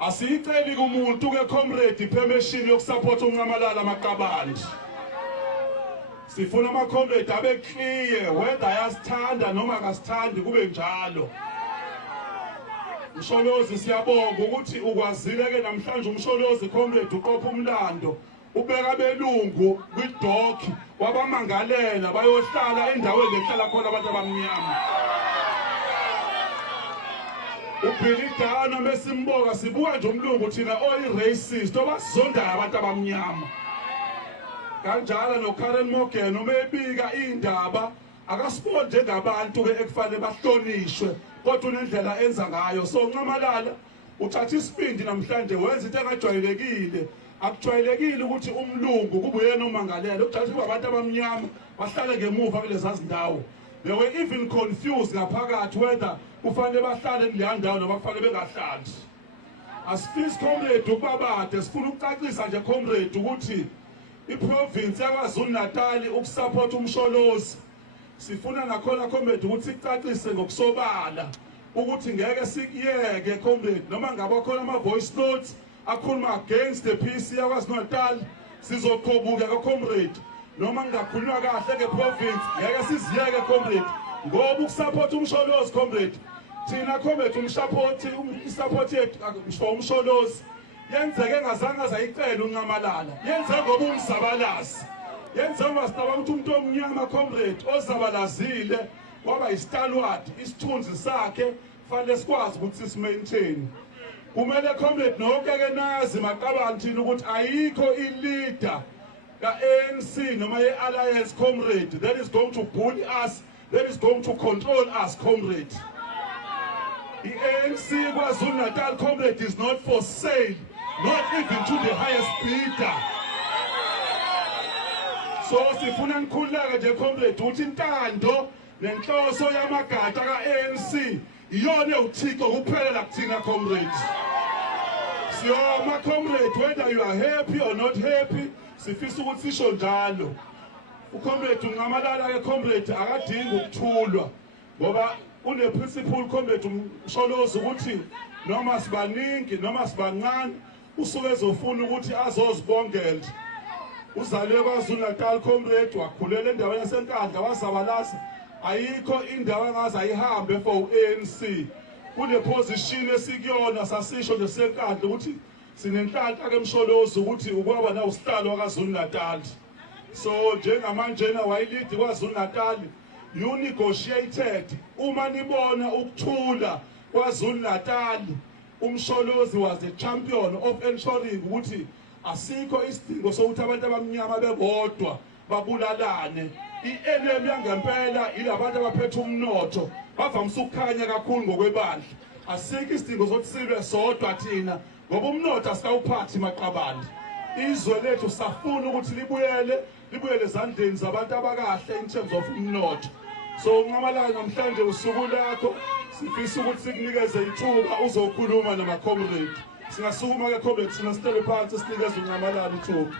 Asiyiceli kumuntu ke comrade permission yokusupport uNcamalala Maqabandi. Sifuna ama comrade abe clear whether ayasithanda noma akasithandi kube njalo. uMsholozi siyabonga ukuthi ukwazile ke namhlanje uMsholozi comrade uqopha umlando ubeka belungu kwidock wabamangalela bayohlala endaweni ehlala khona abantu abamnyama. Ubhilidana mesimboka sibuka nje umlungu thina oyi-racist obasizondayo abantu abamnyama. Kanjalo noKaren Morgan umebika indaba akasiboni njengabantu ke ekufanele bahlonishwe kodwa unendlela enza ngayo. So uNcamalala uthatha isibindi namhlanje wenza into engajwayelekile. Akujwayelekile ukuthi umlungu kube uyena omangalela uthatha kuba abantu abamnyama bahlale ngemuva kulezi zindawo. They were even confused ngaphakathi whether kufanele bahlale kuleya ndawo noma kufanele bengahlali. Asifisi comrade ukubabade sifuna ukucacisa nje comrade ukuthi iprovince yaKwaZulu Natal ukusupport uMsholozi. Sifuna nakhona comrade ukuthi sicacise ngokusobala ukuthi ngeke sikiyeke comrade noma ngabe khona ama voice notes akhuluma against the peace yaKwaZulu Natal sizoqhobuka ka comrade noma ngakhulunywa kahle ke province ngeke siziyeke comrade ngoba ukusupport uMsholozi comrade thina comrade umsupport yethu uMsholozi yenzeke engazange azayicela uNcamalala yenze ngoba umzabalazi yenze ngoba sitaba ukuthi umuntu omnyama comrade ozabalazile kwaba istalward isithunzi sakhe fanele sikwazi ukuthi simaintain. Kumele comrade nonke ke nazi Maqabandi thina ukuthi ayikho ileader ka-ANC noma ye-alliance comrade that is going to bully us, that is going to control us comrade. The ANC KwaZulu Natal comrade is not for sale, not even to the highest bidder. So sifuna nikhululeke nje comrade ukuthi intando nenhloso yamagata ka-ANC iyona uThixo kuphela kuthina comrade. So my comrade, whether you are happy or not happy, sifisa ukuthi sisho njalo. uComrade uNcamalala ke comrade akadingi ukuthulwa ngoba une principle comrade uMsholozi ukuthi noma sibaningi noma sibancane usuke ezofuna ukuthi azozibongela. Uzalwe KwaZulu Natal comrade wakhulela endaweni yaseNkandla wazabalaza ayikho indawo engaze ayihambe for uANC. Kule position esikuyona sasisho nje senkandla ukuthi sinenhlanhla ke Msholozi ukuthi ukwaba na usihlalo kwaZulu Natal. So njengamanje na wayilidi kwaZulu Natal you negotiated uma nibona ukuthula kwaZulu Natal. uMsholozi was the champion of ensuring ukuthi asikho isidingo sokuthi abantu abamnyama bebodwa babulalane. I-enemy yangempela ilabantu abaphethe umnotho bavamisa ukukhanya kakhulu ngokwebandla. Asikho isidingo sokuthi silwe sodwa thina ngoba umnotho asikawuphathi Maqabandi. Izwe lethu safuna ukuthi libuyele ezandleni zabantu abakahle in terms of umnotho. So uNcamalala namhlanje usuku lakho sifisa ukuthi sikunikeze ithuba uzokhuluma nama comrade. Singasukuma ke comrade sinasitele phansi sinikeze uNcamalala ithuba.